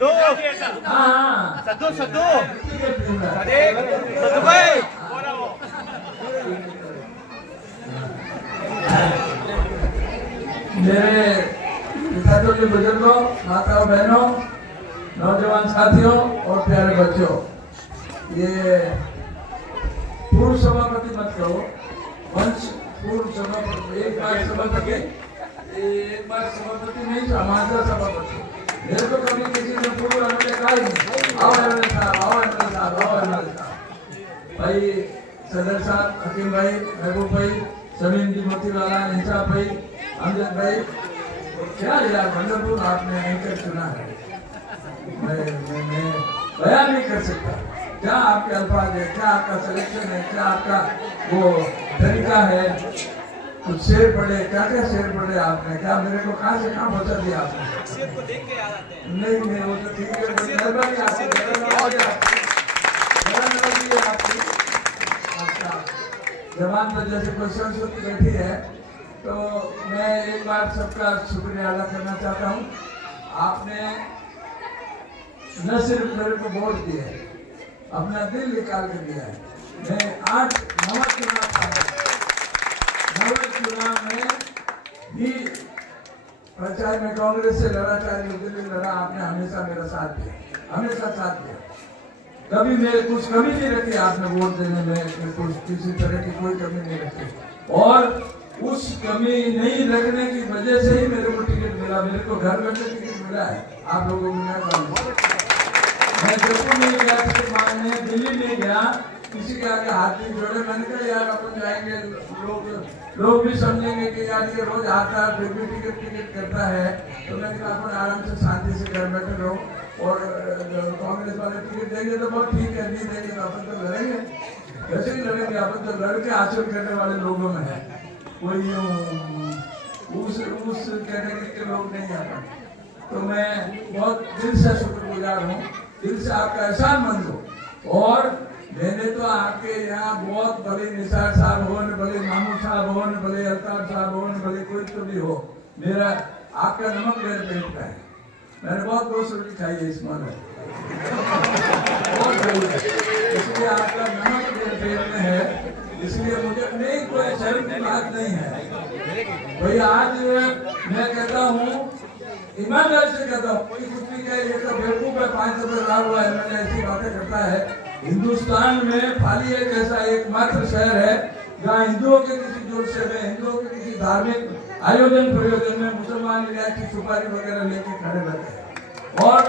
सद्दू हाँ सद्दू सद्दू हाँ भाई मेरे पिताजी के बुजुर्गों, माताओं बहनों, नौजवान साथियों और प्यारे बच्चों, ये पूर्व सभापति मत कहो, वंश पूर्व सभापति, एक बार सभापति नहीं, समाज सभापति। मेरे को कभी किसी ने पूर्व एमएलए कहा ही नहीं, आओ एमएलए साहब, आओ एमएलए साहब, आओ एमएलए साहब। भाई सदर साहब, हकीम भाई, महबूब भाई, समीम जी, मोतीवाला, निशा भाई, अमजद भाई, क्या यार मंडलपुर आपने एंकर चुना है, मैं बयान नहीं कर सकता क्या आपके अल्फाज है, क्या आपका सिलेक्शन है, क्या आपका वो तरीका है। कुछ शेर पढ़े, क्या क्या शेर पढ़े आपने, क्या मेरे को कहाँ से कहाँ पहुँचा दिया आपने? शेर को देख के याद आते हैं। नहीं वो तो ठीक है, मेहरबानी आपकी। जवान पर जैसे कोई सरस्वती बैठी है, तो मैं एक बार सबका शुक्रिया अदा करना चाहता हूँ। आपने न सिर्फ मेरे को वोट दिया है, अपना दिल निकाल कर दिया है। मैं 9 चुनाव था, 9 चुनाव में भी पंचायत में कांग्रेस से लड़ा, चाहे दिल्ली लड़ा, आपने हमेशा मेरा साथ दिया, हमेशा साथ दिया। कभी मेरे कुछ कमी नहीं रखी आपने वोट देने में, कुछ किसी तरह की कोई कमी नहीं रखी। और उस कमी नहीं रखने की वजह से ही मेरे को टिकट मिला। मेरे को घर बैठे टिकट मिला है, आप लोगों को मैं जयपुर नहीं गया, टिकट मांगने दिल्ली नहीं गया, किसी के आगे हाथ नहीं जोड़े। मैंने कहा यार अपन जाएंगे, लोग भी समझेंगे कि यार ये रोज आता है फिर भी टिकट करता है, तो मैंने कहा अपन आराम से शांति से घर बैठे रहो। और कांग्रेस वाले टिकट देंगे तो बहुत ठीक है, नहीं देंगे तो अपन तो लड़ेंगे, वैसे ही लड़ेंगे। अपन तो लड़के हासिल करने वाले लोगों में है, कोई उस कैटेगरी के लोग नहीं अपन। तो मैं बहुत दिल से शुक्रगुजार हूँ, दिल से आपका एहसानमंद हूँ। और मैंने तो आपके यहाँ बहुत भले निसार साहब हो, न भले मामू साहब हो, न भले अल्ताफ साहब हो, न भले कोई तो भी हो, मेरा आपका नमक मेरे पेट का है। मैंने बहुत दोस्त रोटी खाई है इस मानो, इसलिए आपका नमक मेरे पेट में है, इसलिए मुझे नहीं कोई शर्म की बात नहीं है। भैया आज मैं कहता हूँ, ईमानदारी से कहता हूँ, कोई कुछ भी कहे ये तो बेवकूफ है, 5 रुपए लाभ हुआ है, मैंने ऐसी बातें करता है। हिंदुस्तान में खाली एक ऐसा एकमात्र शहर है जहाँ हिंदुओं के किसी जोड़से में, हिंदुओं के किसी धार्मिक आयोजन प्रयोजन में मुसलमान इलायची सुपारी वगैरह लेके खड़े रहते हैं। और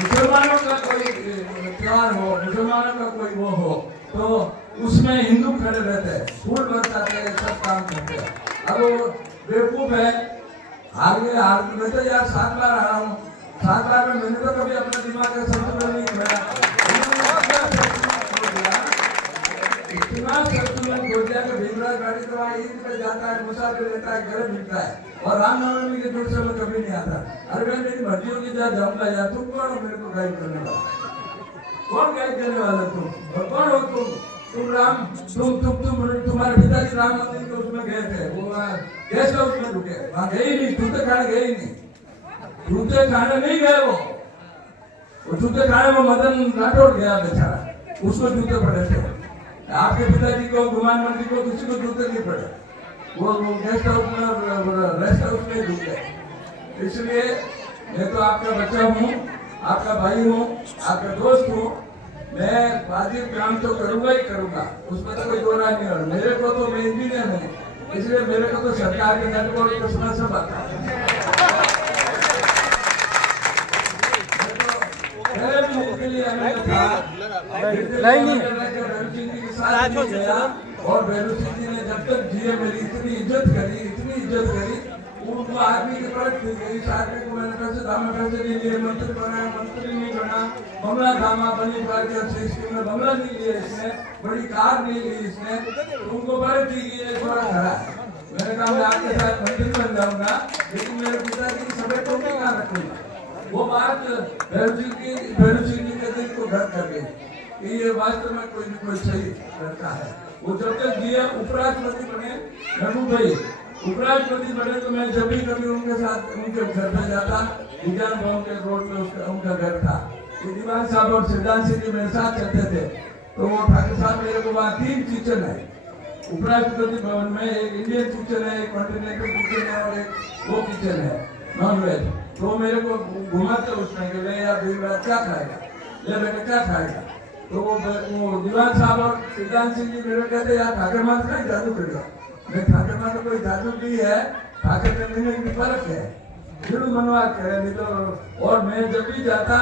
मुसलमानों का कोई त्योहार हो, मुसलमानों का कोई वो हो, तो उसमें हिंदू खड़े रहते हैं, फूल बरसाते हैं, सब काम करते हैं। अब वो बेवकूफ है, हार मैं तो यार 7 बार हारा हूँ, 7 बार में मैंने तो कभी अपना दिमाग का संतुलन नहीं बनाया। इतना संतुलन हो गया कि भीमराज गाड़ी तो वहाँ ईद पे जाता है, मुसाफिर रहता है, घर मिलता है, और रामनवमी के जुड़ से मैं कभी नहीं आता। अरे मैं मेरी मर्जी होगी जहाँ जाऊंगा, या तुम कौन हो मेरे को गाइड करने वाला? कौन गाइड करने वाला? तुम कौन हो? तुम राम, तुम्हारे पिताजी राम मंदिर के उसमें गए थे, वो गेस्ट हाउस में रुके, वहाँ गए ही नहीं, जूते खाने गए ही नहीं, जूते खाने नहीं गए। वो जूते खाने में मदन राठौड़ गया बेचारा, उसको जूते पड़े थे। आपके पिताजी को, गुमान मंदिर को किसी को जूते नहीं पड़े, वो गेस्ट हाउस में, रेस्ट हाउस में रुके। इसलिए मैं तो आपका बच्चा हूँ, आपका भाई हूँ, आपका दोस्त हूँ। मैं वाजिब काम तो करूंगा ही करूंगा, उसमें तो कोई दो राय नहीं। और मेरे को तो, मैं इंजीनियर हूँ, इसलिए मेरे को तो सरकार के नेटवर्क कसना सब आता है। के लिए और भैरू सिंह जी ने जब तक जिए मेरी इतनी इज्जत करी, उनको आदमी की परख थी। इस आदमी को मैंने पैसे नहीं लिए, मंत्री बनाया, मंत्री नहीं बना, बंगला धामा बनी स्कीम में बंगला नहीं लिया इसने, बड़ी कार नहीं ली इसने, उनको परख थी कि ये थोड़ा खड़ा है। मैंने कहा मैं आपके साथ मंत्री बन जाऊंगा, लेकिन मेरे पिताजी की सभी को कहाँ रखूंगा। वो बात भैरू सिंह जी के दिल को घर कर गई कि ये वास्तव में कोई न कोई सही करता है। वो जब तक दिए उपराष्ट्रपति बने महबूब भाई, उपराष्ट्रपति बने तो मैं जब भी कभी उनके साथ उनके घर पे जाता, विज्ञान भवन के रोड पे उनका घर था। दीवान साहब और सिद्धांत सिंह जी मेरे साथ चलते थे, तो वो ठाकुर साहब मेरे को वहाँ 3 किचन है उपराष्ट्रपति भवन में, एक इंडियन किचन है, एक कॉन्टिनेंटल किचन है और एक वो किचन है नॉन वेज। तो मेरे को घुमाते उसमें कि यार क्या खाएगा, ये बेटा क्या खाएगा। तो वो दीवान साहब और सिद्धांत सिंह जी मेरे कहते यार ठाकर मात का जादू करेगा। मैं ठाकर मात कोई जादू नहीं है, ठाकर में भी फर्क है, जरूर मनवा करे नहीं तो। और मैं जब भी जाता,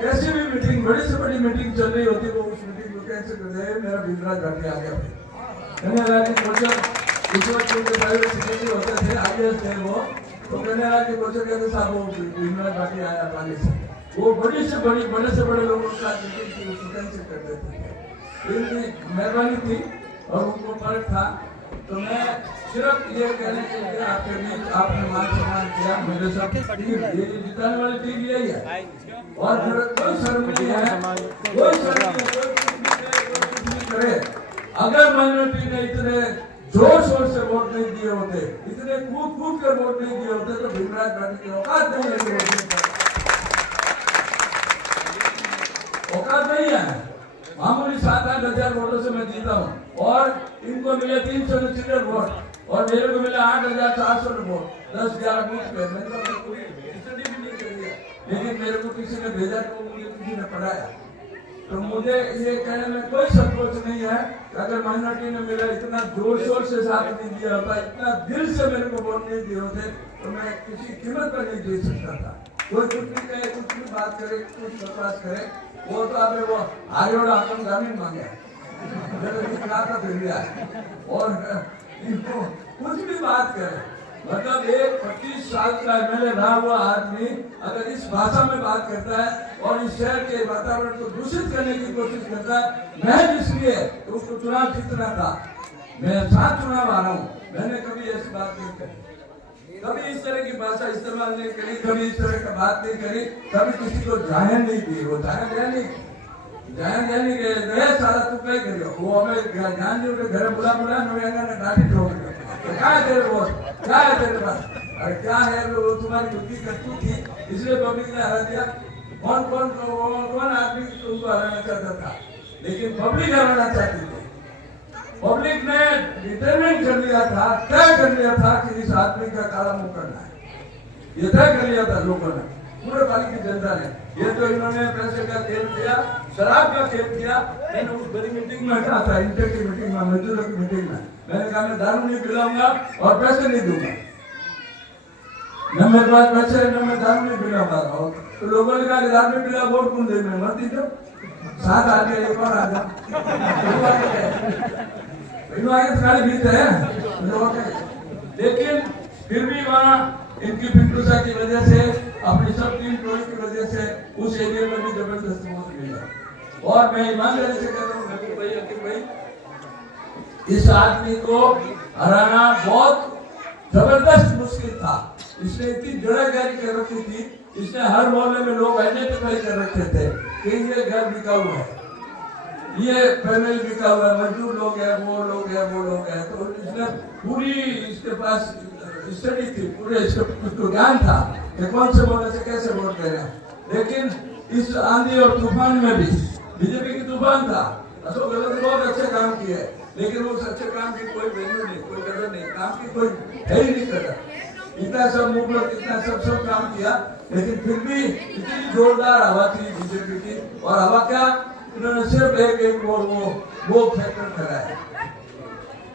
कैसी भी मीटिंग, बड़ी से बड़ी मीटिंग चल रही होती, वो उस मीटिंग को कैंसिल कर दे, मेरा बिजरा घाटी आ गया। उस वक्त उनके प्राइवेट सेक्रेटरी होते थे, आईएएस थे वो, तो कहने लगा कि कोचर कहते साहब वो बिजरा घाटी आया पानी से, वो बड़ी से बड़ी बड़े से बड़े लोगों के साथ मीटिंग थी, उसको कैंसिल कर देते थे। इनकी मेहरबानी थी और उनको फर्क था। तो मैं सिर्फ ये कहने के लिए आपके बीच आपने मान सम्मान किया, मेरे सब टीम, ये जिताने वाली टीम यही है और कोई शर्म नहीं है, कोई शर्म नहीं करे। अगर माइनॉरिटी ने इतने जोर शोर से वोट नहीं दिए होते, इतने कूद कूद कर वोट नहीं दिए होते, तो भीमराज गांधी की औकात नहीं है, औकात नहीं है। मामूली 7-8 हजार वोटों से मैं जीता हूँ और इनको मिले 300 वोट और मेरे को मिले 8,400 वोट, 10-11 बूथ पे। मैंने तो पूरी स्टडी भी नहीं करी है, लेकिन मेरे को किसी ने भेजा तो मुझे किसी ने पढ़ाया। तो मुझे ये कहने में कोई संकोच नहीं है कि अगर माइनॉरिटी ने मेरा इतना जोर शोर से साथ नहीं दिया होता, इतना दिल से मेरे को वोट नहीं दिए होते, तो मैं किसी कीमत पर नहीं दे सकता था। कोई कुछ भी कहे, कुछ भी बात करे, कुछ बकवास करे, वो तो आपने वो आयोड़ा अपन जमीन मांगे और इनको कुछ भी बात करे, मतलब एक 25 साल का एमएलए रहा हुआ आदमी अगर इस भाषा में बात करता है और इस शहर के वातावरण को दूषित करने की कोशिश करता है, मैं इसलिए तो उसको चुनाव जीतना था। मैं 7 चुनाव आ रहा हूँ, मैंने कभी ऐसी बात नहीं करी, कभी इस तरह की भाषा इस्तेमाल नहीं करी, कभी इस तरह का बात नहीं करी, कभी किसी को जाहिर नहीं दी। वो जाहिर नहीं गए सारा तू क्या करियो, वो हमें जान नहीं उठे घर बुला ने डांटी ठोक क्या है तेरे वो, क्या है तेरे पास, अरे क्या है वो तुम्हारी बुद्धि कट्टू थी, इसलिए पब्लिक ने हरा दिया। कौन आदमी तुमको हराना चाहता था, लेकिन पब्लिक हराना चाहती थी। पब्लिक ने डिटरमिन कर लिया था, तय कर लिया था कि इस आदमी का काला मुंह करना है, ये तय कर लिया था लोगों ने, पूरे पाली की जनता ने। ये तो इन्होंने पैसे का खेल किया, शराब का खेल किया। मैंने उस बड़ी मीटिंग में कहा था, इंटर की मीटिंग में, मजदूरों की मीटिंग में, मैंने कहा मैं दारू नहीं पिलाऊंगा और पैसे नहीं दूंगा, न मेरे पास पैसे न मैं दारू नहीं पिलाऊंगा। तो लोगों ने कहा दारू नहीं पिला वोट कौन दे, मैं मत दीजिए, 7 आ गया, एक और आ जा, इन आगे खाली बीत है। लेकिन फिर भी वहाँ इनकी पिंटूसा की वजह से, अपनी सब टीम टोली की वजह से उस एरिया में भी जबरदस्त वोट मिला। और मैं ईमानदारी से कहता हूँ अकील भाई, इस आदमी को हराना बहुत जबरदस्त मुश्किल था। इसने इतनी जड़ेदारी कर रखी थी, इसने हर मोहल्ले में लोग आइडेंटिफाई कर रखे थे कि ये घर बिका हुआ है, ये फैमिली बिका हुआ है, मजदूर लोग है, वो लोग है, वो लोग है। तो इसने पूरी इसके पास स्टडी थी, पूरे इसको ज्ञान था कि कौन से मोहल्ले से कैसे वोट दे रहे हैं। लेकिन इस आंधी और तूफान में भी बीजेपी की तूफान था, अशोक गहलोत ने बहुत अच्छे काम किए, लेकिन उस अच्छे काम की कोई वैल्यू नहीं, कोई कदर नहीं, काम की कोई है ही नहीं कदर। इतना सब मुगलक, इतना सब काम किया, लेकिन फिर भी इतनी जोरदार हवा थी बीजेपी की। और हवा क्या, इन्होंने सिर्फ एक वो फैक्टर कराया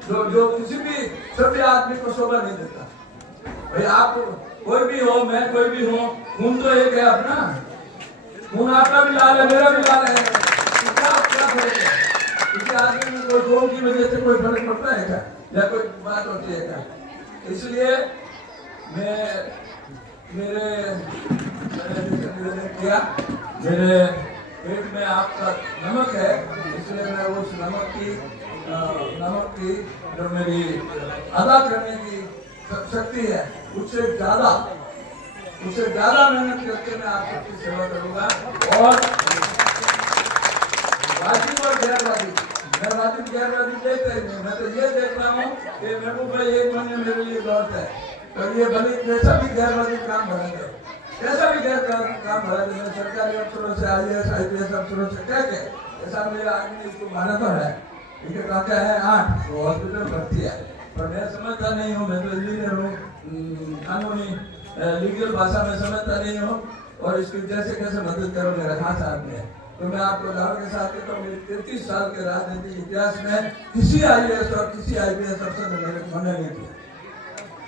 जो किसी भी सभ्य आदमी को शोभा नहीं देता। भाई आप कोई भी हो, मैं कोई भी हूँ, खून तो एक है अपना, खून आपका भी लाल है, मेरा भी लाल है, क्या फर्क है? किसी आदमी में कोई खून की वजह से कोई फर्क पड़ता है क्या, या कोई बात होती है क्या? इसलिए मेरे पेट में आपका नमक है, इसलिए मैं उस नमक की जो मेरी अदा करने की शक्ति है, उससे ज्यादा मेहनत करके मैं आप सबकी सेवा करूंगा। और वाजिब और गैरवाजिब मैं वाजिब गैर वाजिब देखता ही नहीं। मैं तो ये देख रहा हूँ कि महबूब भाई एक महीने मेरे लिए लौट है, तो ये भले कैसा भी गैर वाजिब काम भरा दे, कैसा भी गैर काम भरा दे। मैं सरकारी अफसरों से, IAS IPS अफसरों से कह के ऐसा मेरा आदमी इसको माना तो है, इनके टाका है 8, वो हॉस्पिटल भर्ती है, पर मैं समझता नहीं हूँ। मैं तो इंजीनियर हूँ, कानूनी लीगल भाषा में समझता नहीं हूँ, और इसकी जैसे कैसे मदद करो मेरा खास आदमी है। तो मैं आपको उदाहरण के साथ कहता हूँ, मेरे 33 साल के राजनीतिक इतिहास में किसी IAS और किसी IPS अफसर ने मेरे को मना नहीं किया,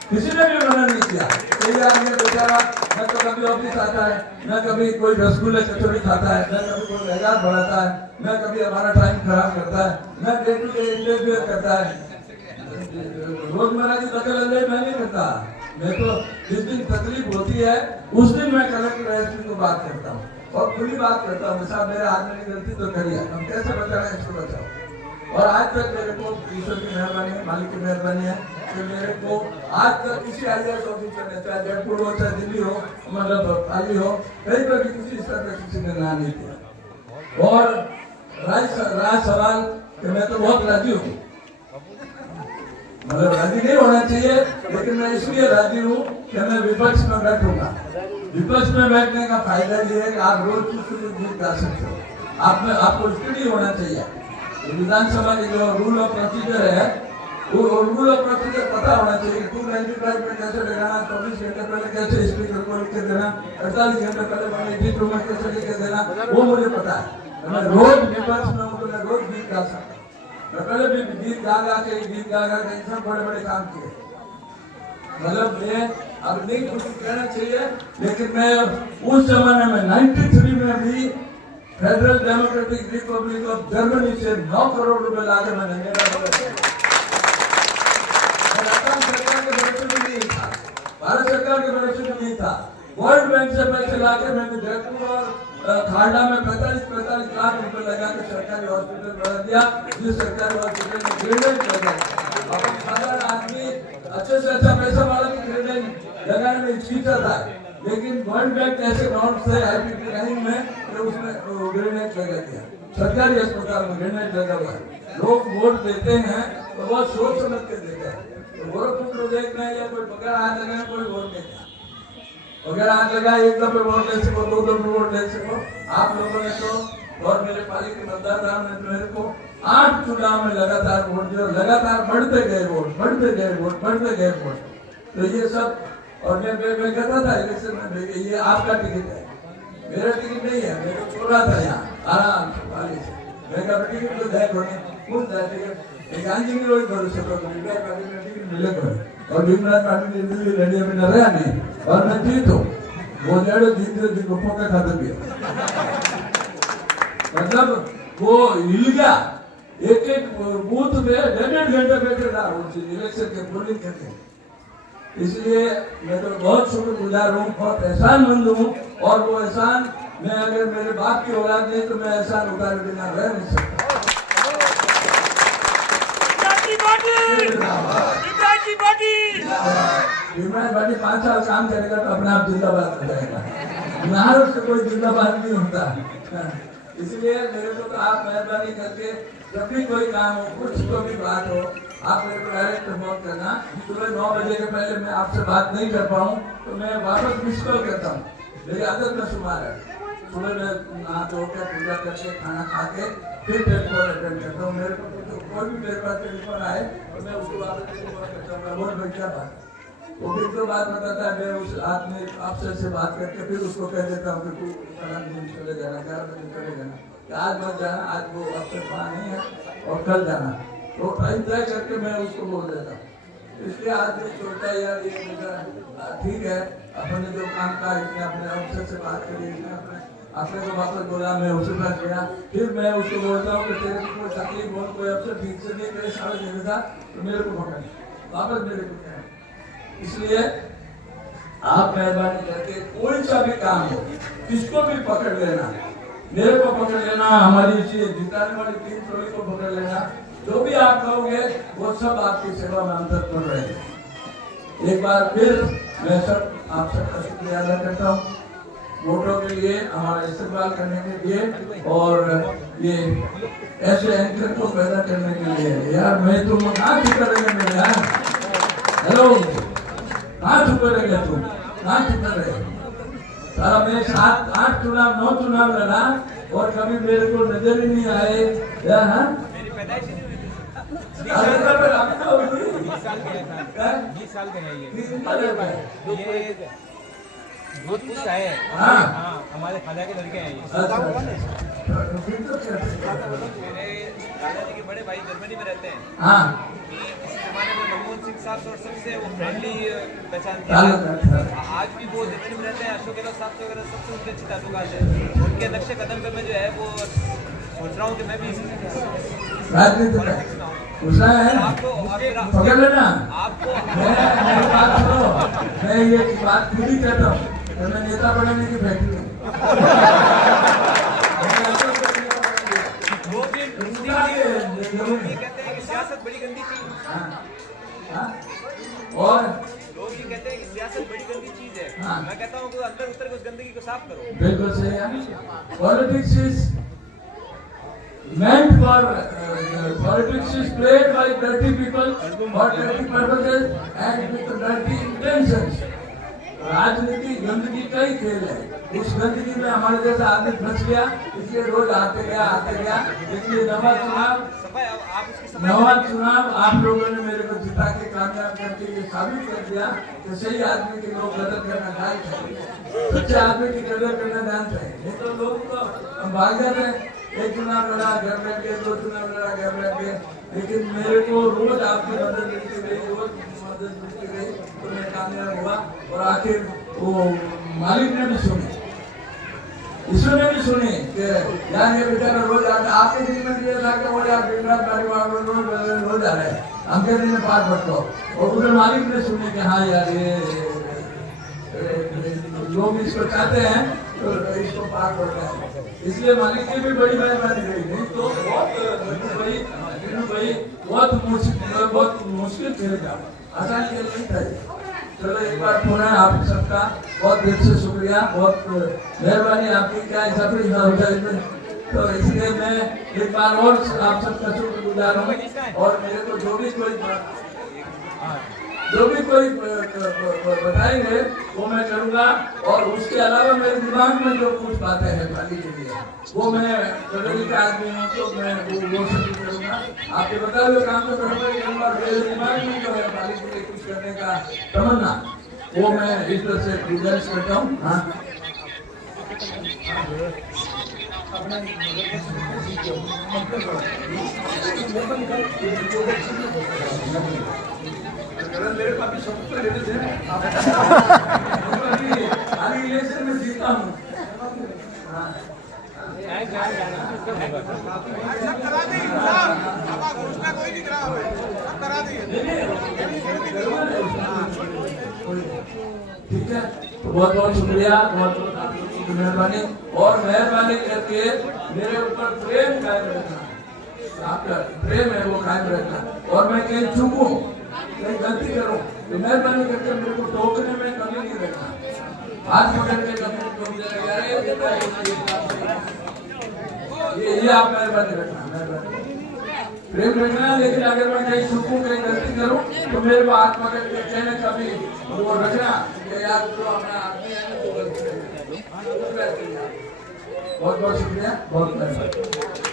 किसी ने भी मना नहीं किया। ये आदमी बेचारा न तो कभी ऑफिस आता है, न कभी कोई रसगुल्ले कचौड़ी खाता है, न कभी कोई मेहमान बढ़ाता है, न कभी हमारा टाइम खराब करता है, न डे टू डे इंटरव्यू करता है। रोजमर्रा की दखल अंदाजी मैं नहीं करता। मैं तो जिस दिन तकलीफ होती है उस दिन मैं कलेक्टर SP को बात करता हूँ और खुली बात करता हूँ, साहब मेरे हाथ में गलती तो करिए, हम कैसे बचाना है इसको बचाओ। और आज तक मेरे को ईश्वर की मेहरबानी है, मालिक की मेहरबानी है कि मेरे को आज तक किसी IAS ऑफिसर ने, चाहे जयपुर हो, चाहे दिल्ली हो, मतलब पाली हो, कहीं पर भी किसी स्तर पर किसी ने ना नहीं किया। और राज सवाल कि मैं तो बहुत राजी हूँ, मतलब राजी नहीं होना चाहिए, लेकिन मैं इसलिए राजी हूँ कि मैं विपक्ष में बैठूंगा। विपक्ष में बैठने का फायदा ये है कि आप रोज जीत गा सकते हो, आपको स्टडी होना चाहिए। विधानसभा की जो रूल ऑफ प्रोसीजर है, वो रूल ऑफ प्रोसीजर पता होना चाहिए। 295 में कैसे लगाना, 24 घंटे पहले कैसे स्पीकर को लिख के देना, 48 घंटे पहले मैंने एडिट रूम में कैसे लिख के देना, वो मुझे पता है। मैं रोज विपक्ष में हूँ तो मैं रोज गीत गा सकता हूँ। मैं पहले भी गीत गा के सब बड़े बड़े काम किए, मतलब मैं अब नहीं कुछ कहना चाहिए, लेकिन मैं उस जमाने में 93 में भी federal democratic Republic of Germany से 9 करोड़ रुपए लाके मैंने सरकार के भरोसे में नहीं था, भारत सरकार के भरोसे में नहीं था। वर्ल्ड बैंक से पैसे लाके मैंने जयपुर और खालडा में 45 लाख रुपए लगा के सरकारी हॉस्पिटल बना दिया, जिस सरकारी हॉस्पिटल में ग्रेनेड लगा। अब साधारण आदमी अच्छे से अच्छा पैसा वाला भी ग्रेनेड लगाने में हिचकिचाता है, लेकिन वर्ल्ड बैंक ऐसे नॉर्म्स है IPP लाइन में तो उसमें ग्रेनेड लगा दिया। सरकारी अस्पताल में ग्रेनेड लगा हुआ है। लोग वोट देते हैं तो बहुत सोच समझ के देते हैं। तो गोरखपुर को देखना है या कोई बगैर हाथ लगाना, कोई वोट नहीं, अगर हाथ लगा एक दफे वोट ले सको, 2 दफे वोट ले सको। आप लोगों ने तो और मेरे पाली के मतदाताओं ने तो मेरे को 8 चुनाव में लगातार वोट दिया, लगातार बढ़ते गए वोट। तो ये सब, और मैं कहता था इलेक्शन में ये आपका टिकट है, मेरा टिकट नहीं है, मेरे को छोड़ा था यहाँ आराम से पाली से। मैं कहा टिकट तो जाए कौन जाए टिकट, एक गांधी की रोज भरोसे तो टिकट मिले और भीमराज पाटिल दिल्ली लड़िया में न रहा नहीं, और मैं जीतो वो लड़ो जीते जिनको फोका खाते भी, मतलब वो हिल गया। एक बूथ में 1.5 घंटे बैठे रहा इलेक्शन के पोलिंग करके। इसलिए मैं तो बहुत शुक्रगुजार हूँ, बहुत एहसानमंद हूँ, और वो एहसान मैं अगर मेरे बाप की औलाद नहीं तो मैं एहसान उतारे बिना रह नहीं सकता। भीमराज पाटिल 5 साल काम करेगा तो अपने आप जिंदाबाद हो जाएगा, नारों से कोई जिंदाबाद नहीं होता। इसलिए मेरे को तो आप मेहरबानी करके जब भी कोई काम हो, कुछ तो भी बात हो, आप मेरे को डायरेक्ट फोन करना। सुबह 9 बजे के पहले मैं आपसे बात नहीं कर पाऊँ तो मैं वापस मिस कॉल करता हूँ, मेरी आदत में शुमार है। सुबह में नहा धो के पूजा करके खाना खा के फिर टेलीफोन अटेंड करता हूँ। मेरे को कोई भी मेरे पास टेलीफोन आए तो मैं उसको वापस टेलीफोन करता हूँ, बोल भाई क्या बात, वो फिर तो बात बताता है। मैं उस आदमी आपसे से बात करके फिर उसको कह देता हूँ कि तू फलां दिन चले जाना, 11 दिन चले जाना, आज मत जाना, आज वो अफसर वहाँ नहीं है और कल जाना, तो टाइम तय करके मैं उसको बोल देता हूँ। इसलिए आदमी सोचता है यार ये ठीक है, अपने जो काम का इसने अपने अफसर से बात करी, इसने अपने को वापस बोला, मैं उसके पास गया, फिर मैं उसको बोलता हूँ कि तेरे को कोई तकलीफ हो, कोई अफसर ठीक से नहीं करे, सारे जगह था तो मेरे को पकड़ वापस मेरे को कहें। इसलिए आप मेहरबानी करके कोई सा भी काम हो, किसको भी पकड़ लेना, मेरे को पकड़ लेना, हमारी जिताने वाली टीम टोली को पकड़ लेना, जो भी आप कहोगे वो सब आपकी सेवा में अंतर कर रहे हैं। एक बार फिर मैं सब आप सबका शुक्रिया अदा करता हूँ। वोटों के लिए, हमारा इस्तेमाल करने के लिए और ये ऐसे एंकर को पैदा करने के लिए। यार मैं तुम कहाँ छुपे रहेंगे मेरे यार? हेलो, कहाँ छुपे रहेंगे तुम? कहाँ छुपे रहे? सारा मैं 7-8 चुनाव 9 चुनाव लड़ा और कभी मेरे को नजर ही नहीं आए। क्या है? मेरी पैदाइश नहीं हुई थी। 20 साल का है ये। ये जोधपुर से आए हैं। हाँ। हाँ, हमारे खाला के लड़के हैं ये। अच्छा। मेरे दादाजी के बड़े भाई जर्मनी में रहते हैं। हाँ। कि इस जमाने में मनमोहन सिंह साहब और सबसे वो फ्रेंडली पहचान थी। आज भी वो जर्मनी में रहते हैं। अशोक गहलोत साहब से वगैरह सबसे उनके अच्छे ताल्लुकात हैं। उनके नक्शे कदम पे मैं जो है वो सोच रहा हूँ कि मैं भी राजनीति में घुसा है। आपको पकड़ लेना। आपको मेरी बात सुनो, मैं ये बात खुद ही कहता हूँ, मैं नेता बनने की फैक्ट्री हूँ। लोग ये कहते हैं कि सियासत बड़ी गंदी चीज है। और लोग ये कहते हैं कि सियासत बड़ी गंदी चीज है। हाँ। मैं कहता हूँ कि अंदर उतर के उस गंदगी को साफ करो। बिल्कुल सही है। Politics is meant for politics is played by dirty people for dirty purposes and with dirty intentions. राजनीति गंदगी का ही खेल है। उस गंदगी में हमारे जैसा आदमी फंस गया, इसलिए रोज आते गया। इसलिए नवा चुनाव आप लोगों ने मेरे को जिता के कामयाब करके ये साबित कर दिया कि सही आदमी की लोग कदर करना जानते हैं, सच्चे आदमी की कदर करना जानते हैं। नहीं तो लोग तो भाग जाते हैं। एक चुनाव लड़ा घर बैठ गए, 2 चुनाव लड़ा घर बैठ गए। लेकिन मेरे को रोज आपकी मदद मिलती रही, तो मैं कामयाब हुआ। और आखिर वो मालिक ने भी सुनी, ईश्वर ने भी सुनी कि यार ये बेचारा रोज आता। आपके दिन में दिया था कि वो यार दिन रात रोज आ रहे हैं, हमके दिन में पार पड़ता हो। और उधर मालिक ने सुनी कि हाँ यार ये लोग इसको चाहते हैं तो इसको पार पड़ता है। इसलिए मालिक की भी बड़ी मेहरबानी रही। नहीं तो बहुत मुश्किल खेल था, आसान खेल नहीं था। चलो एक बार पुनः आप सबका बहुत दिल से शुक्रिया, बहुत मेहरबानी आपकी। क्या ऐसा भी ना हो जाए तो इसलिए मैं एक बार और आप सबका शुक्रगुजार हूँ। और मेरे को जो भी कोई बताएंगे वो मैं करूँगा। और उसके अलावा मेरे दिमाग में जो कुछ बातें हैं पाली के लिए, वो मैं बदली का आदमी हूँ तो मैं वो सब करूँगा। आपके बताए हुए काम तो करूँगा। मेरे दिमाग में जो है पाली के लिए कुछ करने का तमन्ना, वो मैं इस तरह से गुजारिश करता हूँ। हाँ, मेरे पास भी सब कुछ लेते थे। अभी इलेक्शन में जीता हूँ। ठीक है, तो बहुत बहुत शुक्रिया, बहुत बहुत आपकी मेहरबानी। और मेहरबानी करके मेरे ऊपर प्रेम कायम रखना, आपका प्रेम है वो कायम रखना। और मैं कहीं चूकूं, कहीं गलती करूं तो मेहरबानी करके मेरे को टोकने में कमी नहीं रखना। हाथ पकड़ के कमी टोक देगा, ये आप मेहरबानी रखना, मेहरबानी प्रेम रखना। लेकिन अगर मैं कहीं चूकूं, कहीं गलती करूं तो मेरे को हाथ पकड़ के कहने कभी वो रखना कि यार तो अपना आदमी है तो गलती करेगा। बहुत बहुत शुक्रिया, बहुत मेहरबानी।